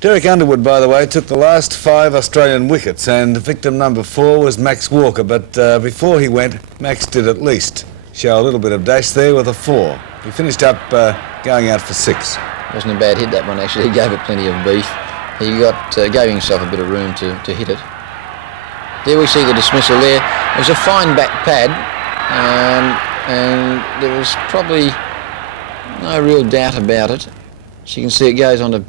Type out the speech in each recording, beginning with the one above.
Derek Underwood, by the way, took the last 5 Australian wickets, and victim number 4 was Max Walker, but before he went, Max did at least show a little bit of dash there with a 4. He finished up going out for 6. Wasn't a bad hit, that one, actually. He gave it plenty of beef. He gave himself a bit of room to hit it. There we see the dismissal there. It was a fine back pad, and there was probably no real doubt about it. So you can see it goes onto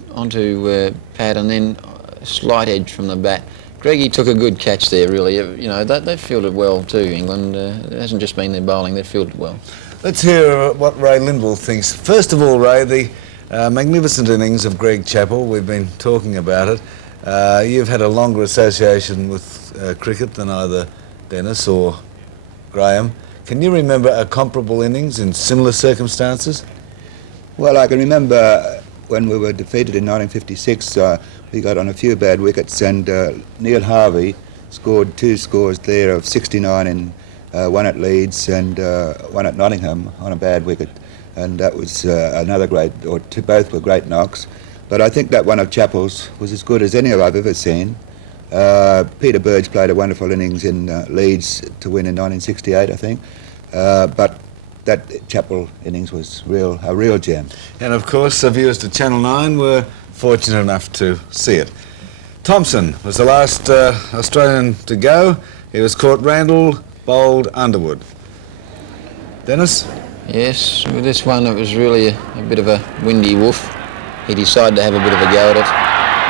pad and then a slight edge from the bat. Greggy took a good catch there, really. You know, they've fielded well too, England. It hasn't just been their bowling, they've fielded well. Let's hear what Ray Lindwall thinks. First of all, Ray, the magnificent innings of Greg Chappell, we've been talking about it. You've had a longer association with cricket than either Dennis or Graham. Can you remember a comparable innings in similar circumstances? Well, I can remember when we were defeated in 1956, we got on a few bad wickets, and Neil Harvey scored 2 scores there of 69 in one at Leeds and one at Nottingham on a bad wicket. And that was another great, both were great knocks. But I think that one of Chappell's was as good as any I've ever seen. Peter Burge played a wonderful innings in Leeds to win in 1968, I think. But that Chappell innings was a real gem. And of course, viewers to Channel 9 were fortunate enough to see it. Thomson was the last Australian to go. He was caught Randall, bowled Underwood. Dennis? Yes, with this one it was really a bit of a windy woof. He decided to have a bit of a go at it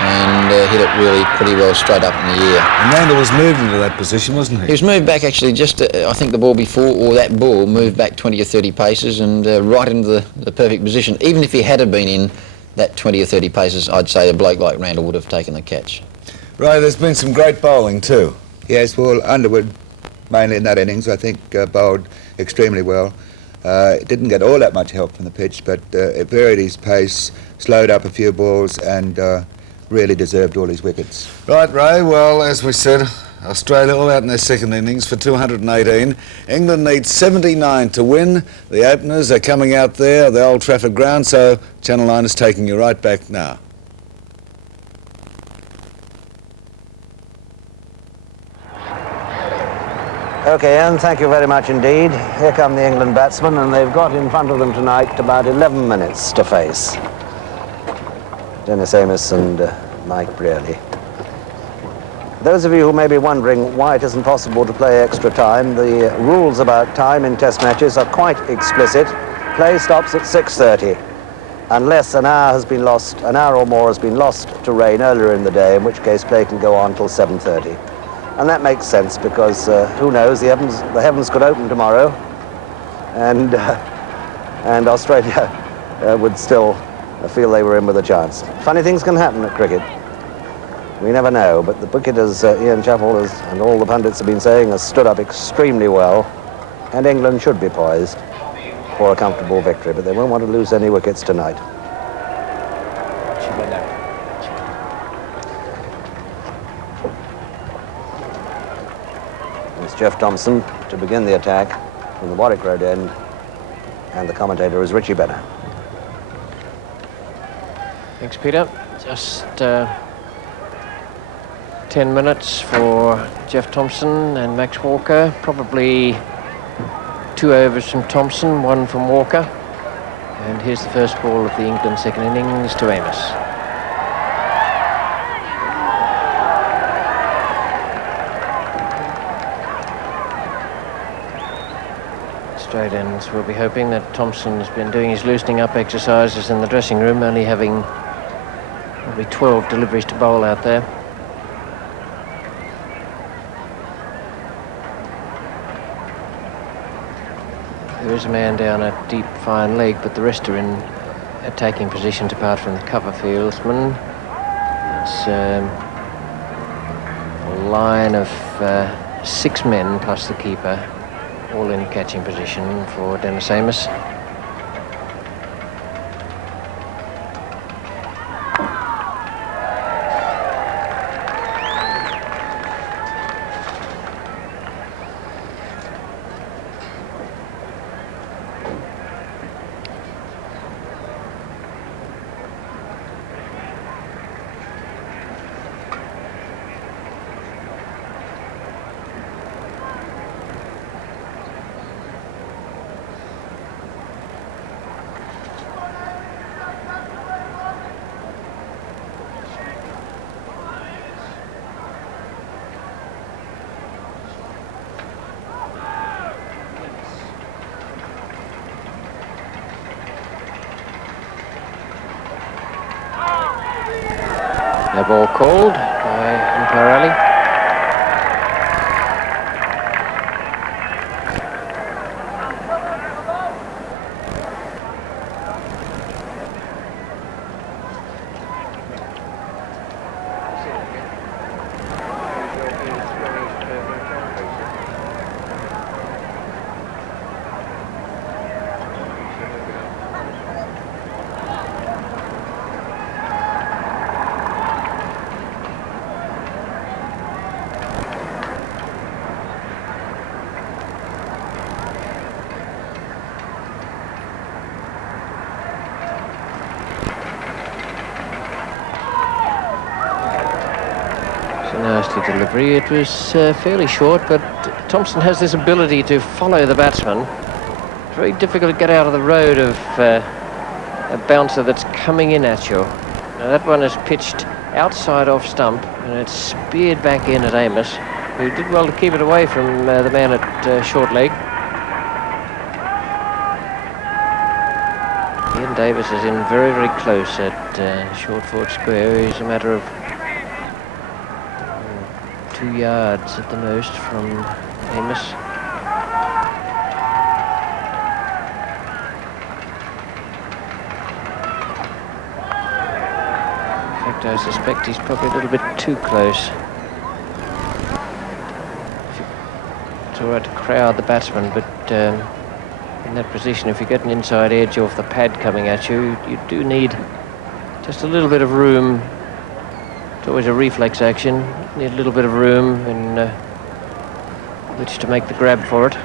and hit it really pretty well straight up in the air. And Randall was moved into that position, wasn't he? He was moved back actually just, I think the ball before, or that ball moved back 20 or 30 paces and right into the perfect position. Even if he had been in that 20 or 30 paces, I'd say a bloke like Randall would have taken the catch. Right, there's been some great bowling too. Yes, well, Underwood, mainly in that innings, I think bowled extremely well. Didn't get all that much help from the pitch, but it varied his pace, slowed up a few balls, and really deserved all his wickets. Right, Ray, well, as we said, Australia all out in their second innings for 218. England needs 79 to win. The openers are coming out there at the Old Trafford ground, so Channel 9 is taking you right back now. OK, Ian, thank you very much indeed. Here come the England batsmen, and they've got in front of them tonight about 11 minutes to face. Dennis Amos and Mike Brearley. Those of you who may be wondering why it isn't possible to play extra time, the rules about time in test matches are quite explicit. Play stops at 6:30, unless an hour or more has been lost to rain earlier in the day, in which case play can go on till 7:30. And that makes sense because, who knows, the heavens could open tomorrow and Australia would still feel they were in with a chance. Funny things can happen at cricket. We never know, but the wicket, as Ian Chappell and all the pundits have been saying, has stood up extremely well, and England should be poised for a comfortable victory, but they won't want to lose any wickets tonight. It's Jeff Thomson to begin the attack from the Warwick Road end, and the commentator is Richie Benaud. Thanks, Peter. Just 10 minutes for Jeff Thomson and Max Walker. Probably 2 overs from Thomson, 1 from Walker. And here's the first ball of the England second innings to Amos. Australians will be hoping that Thomson has been doing his loosening up exercises in the dressing room, only having probably 12 deliveries to bowl out there. There is a man down a deep, fine leg, but the rest are in attacking positions apart from the cover fieldsman. It's a line of 6 men plus the keeper, all in catching position for Dennis Amos. No ball called by umpire Ali. Nasty delivery. It was fairly short, but Thomson has this ability to follow the batsman. It's very difficult to get out of the road of a bouncer that's coming in at you. Now that one is pitched outside off stump, and it's speared back in at Amos, who did well to keep it away from the man at short leg. Ian Davis is in very, very close at short forward square. He's a matter of 2 yards at the most from Amos. In fact, I suspect he's probably a little bit too close. It's all right to crowd the batsman, but in that position, if you get an inside edge off the pad coming at you, you do need just a little bit of room. It's always a reflex action. Need a little bit of room in which to make the grab for it.